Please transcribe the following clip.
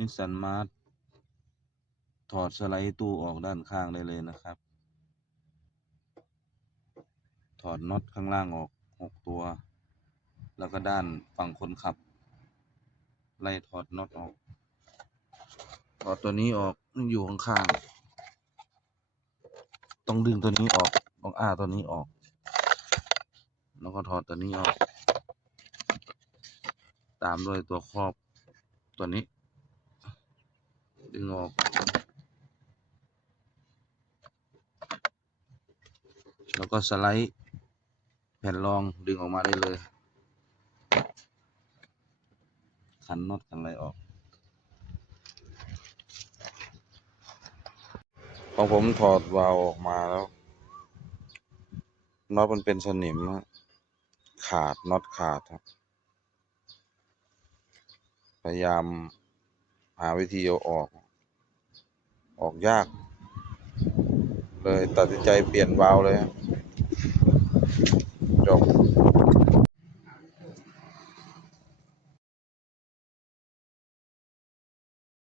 นิสสันมาร์ทถอดสไลด์ตู้ออกด้านข้างได้เลยนะครับ ถอดน็อตข้างล่างออก6 ตัว แล้วก็ด้านฝั่งคนขับ ไล่ถอดน็อตออก ถอดตัวนี้ออกอยู่ข้างๆต้องดึงตัวนี้ออกต้องตัวนี้ออก แล้วก็ถอดตัวนี้ออก ตามด้วยตัวครอบตัวนี้ ดึงออก แล้วก็สไลด์แผ่นรองดึงออกมาได้เลย ขันน็อตขันอะไรออกของผมถอดวาล์วออกมาแล้วน็อตมันเป็นสนิมขาดน็อตขาดครับพยายามหาวิธีเอาออกยากเลยตัดสินใจเปลี่ยนวาล์วเลยจบ